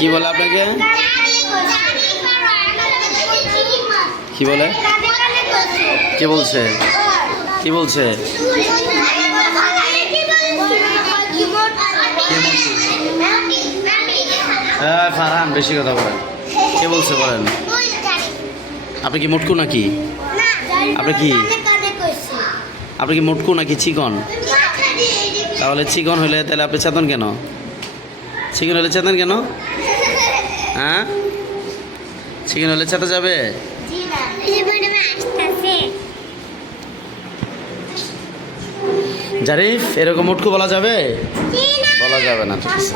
কি বলে আপনাকে? কি বলে? কে বলছে? কি বলছে? ফারহান বেশি কথা বলেন। কে বলছে বলেন? আপনি কি মোটকু নাকি? আপনি কি মোটকু নাকি চিকন? তাহলে চিকন হলে তাহলে আপনি চেতন কেন? চিকন হলে চেতন কেন? হ্যাঁ, চিকন হলে চেতা যাবে? জারিফ, এরকম মোটকু বলা যাবে? বলা যাবে না। ঠিক আছে।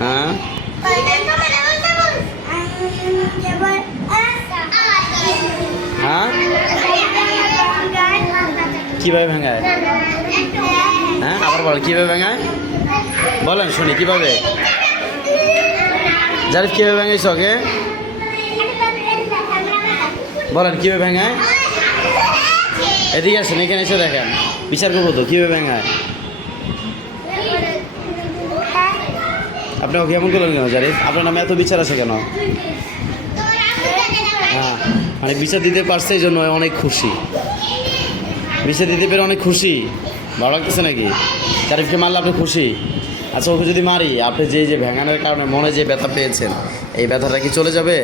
হ্যাঁ, হ্যাঁ, কিভাবে ভাঙায়? হ্যাঁ, আবার বলেন কিভাবে ভাঙায়? বলেন শুনি কিভাবে? জারিফ কিভাবে ভাঙাইছ ওকে? বলেন কিভাবে ভাঙায়? এদিকে আসেন, এখানে এসে দেখেন, বিচার করবো তো কিভাবে ভাঙায়। আপনি ওকে এমন করলেন কেন জারিফ? আপনার নামে এত বিচার আছে কেন? হ্যাঁ, মানে বিচার দিতে পারছে এই জন্য অনেক খুশি। বিচার দিতে পেরে অনেক খুশি। ভালো লাগতেছে নাকি? জারিফকে মারলে আপনি খুশি? আচ্ছা, ওকে যদি মারি, আপনি যে ভেঙানোর কারণে মনে যে ব্যথা পেয়েছেন, এই ব্যথাটা কি চলে যাবে?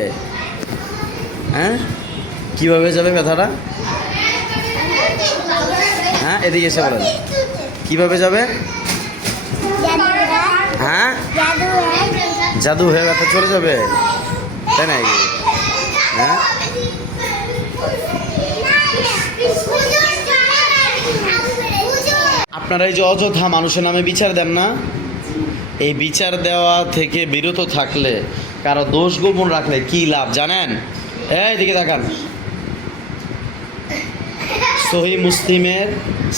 হ্যাঁ, কীভাবে যাবে ব্যথাটা? হ্যাঁ, এদিকে এসে বলেন কীভাবে যাবে? হ্যাঁ, জাদু হয়ে ব্যথা চলে যাবে, তাই না? হ্যাঁ, আপনারা এই যে অযথা মানুষের নামে বিচার দেন না, এই বিচার দেওয়া থেকে বিরত থাকলে, কারো দোষ গোপন রাখলে কি লাভ জানেন? এইদিকে তাকান। সহি মুসলিমের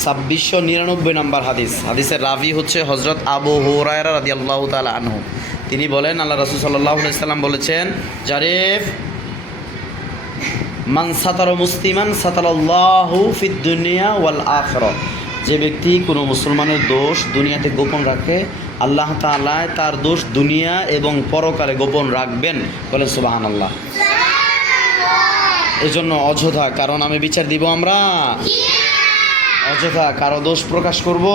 2699 নম্বর হাদিস। হাদিসের রাবি হচ্ছে হজরত আবু হুরায়রা রাদিয়াল্লাহু তাআলা আনহু। তিনি বলেন, আল্লাহ রাসূল সাল্লাল্লাহু আলাইহি সাল্লাম বলেছেন, জারিফ, মান সাতারা মুসলিমান সাতারাল্লাহু ফিদ দুনিয়া ওয়াল আখিরাহ। যে ব্যক্তি কোনো মুসলমানের দোষ দুনিয়াতে গোপন রাখে, আল্লাহ তাআলা তার দোষ দুনিয়া এবং পরকালে গোপন রাখবেন। বলেন সুবহানাল্লাহ। এই জন্য অযথা কারণ আমি বিচার দিব আমরা? অযথা কারো দোষ প্রকাশ করব?